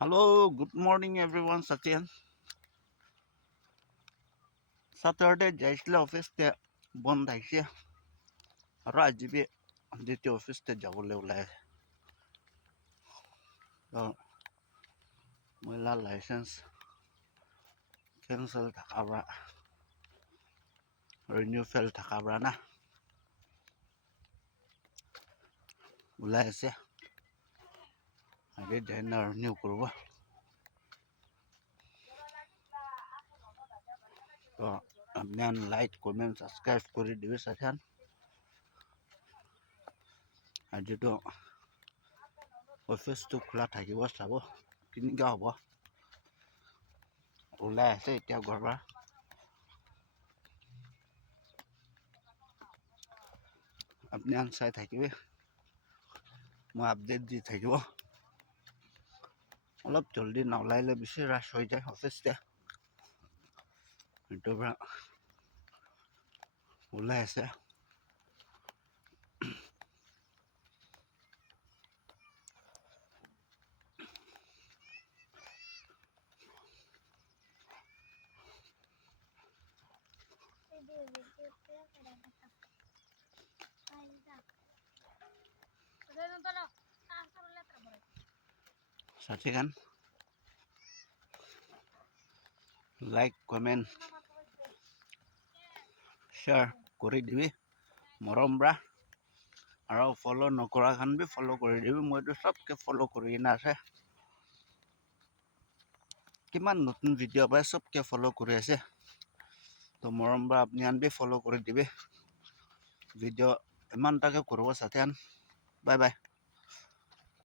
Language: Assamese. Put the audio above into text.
Hello, good morning everyone. Satyan. Saturday যাইছিলে অফিচতে বন্ধ আহিছে আৰু আজি বি দ্বিতীয় অফিচতে যাবলৈ ওলাই মহিলা লাইচেন্স কেঞ্চেল থাকাৰ পৰা ৰিনিউ ফেল থাকাৰ পৰা না ওলাই আছে আজি দেন ৰিনিউ কৰিব তো আপুনি লাইক কমেণ্ট ছাবস্ক্ৰাইব কৰি দিবি চাচান আজিতো অফিচটো খোলা থাকিব চাব কেনেকুৱা হ'ব ওলাই আছে এতিয়া ঘৰৰ পৰা আপুনি চাই থাকিবি মই আপডেট দি থাকিব অলপ জলদি নওলাইলে বেছি ৰাছ হৈ যায় অফিচতে সেইটোৰ পৰা ওলাই আছে সাথীগান লাইক কমেণ্ট শ্বেয়াৰ কৰি দিবি মৰম ব্ৰা আৰু ফলো নকৰা খান বি ফলো কৰি দিবি মইতো চবকে ফলো কৰি কিনে আছে কিমান নতুন ভিডিঅ' পাই চবকে ফলো কৰি আছে তো মৰম ব্ৰা আপুনি আন বি ফলো কৰি দিবি ভিডিঅ' ইমানটাকে কৰিব সাথীগান বাই বাই